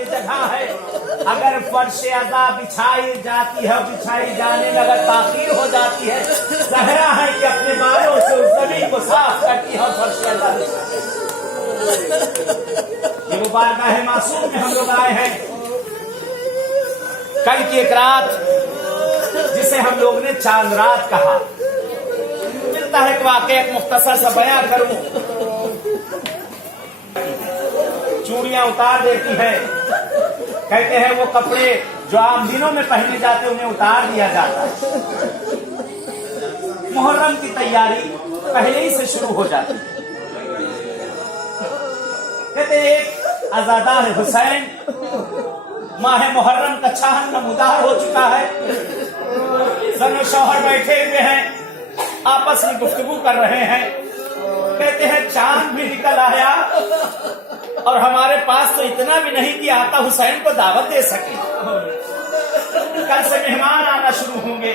ये जगह है, अगर फर्श अज़ा बिछाई जाती है, बिछाई जाने में अगर ताखीर हो जाती है, ज़हरा है कि अपने बालों से उस जमीन को साफ करती है और फर्श अज़ा बिछाती है। ये मुबारक मासूम में हम लोग आए हैं। कल की एक रात जिसे हम लोग ने चांद रात कहा, मिलता है कि वाकई एक मुख्तसर सा बयान करूं। चूड़ियां उतार देती है, कहते हैं वो कपड़े जो आम दिनों में पहने जाते उन्हें उतार दिया जाता है। मुहर्रम की तैयारी पहले ही से शुरू हो जाती है। कहते हैं एक आज़ादार हुसैन माह मुहर्रम का चाहन नमूदार हो चुका है। ज़न शौहर बैठे हुए हैं, आपस में गुफ्तगू कर रहे हैं। कहते हैं चांद भी निकल आया और हमारे पास तो इतना भी नहीं कि आका हुसैन को दावत दे सके। कल से मेहमान आना शुरू होंगे,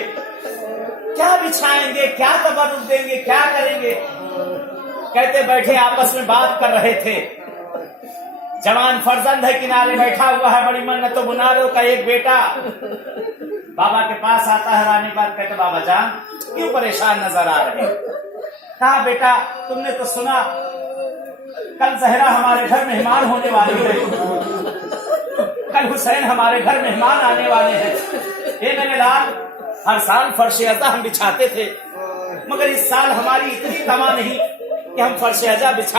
क्या बिछाएंगे, क्या तबर्रुक देंगे, क्या करेंगे। कहते बैठे आपस में बात कर रहे थे। जवान फर्जंद है किनारे बैठा हुआ है, बड़ी मन्नत मुनारों का एक बेटा बाबा के पास आता है। रानी बात कहते बाबा जान क्यों परेशान नजर आ रहे हैं। कहा बेटा तुमने तो सुना कल ज़हरा हमारे घर मेहमान होने वाली है, कल हुसैन हमारे घर मेहमान आने वाले हैं। ये मैंने लाल हर साल फर्श अज़ा हम बिछाते थे, मगर इस साल हमारी इतनी तमा नहीं कि हम फर्श अज़ा बिछा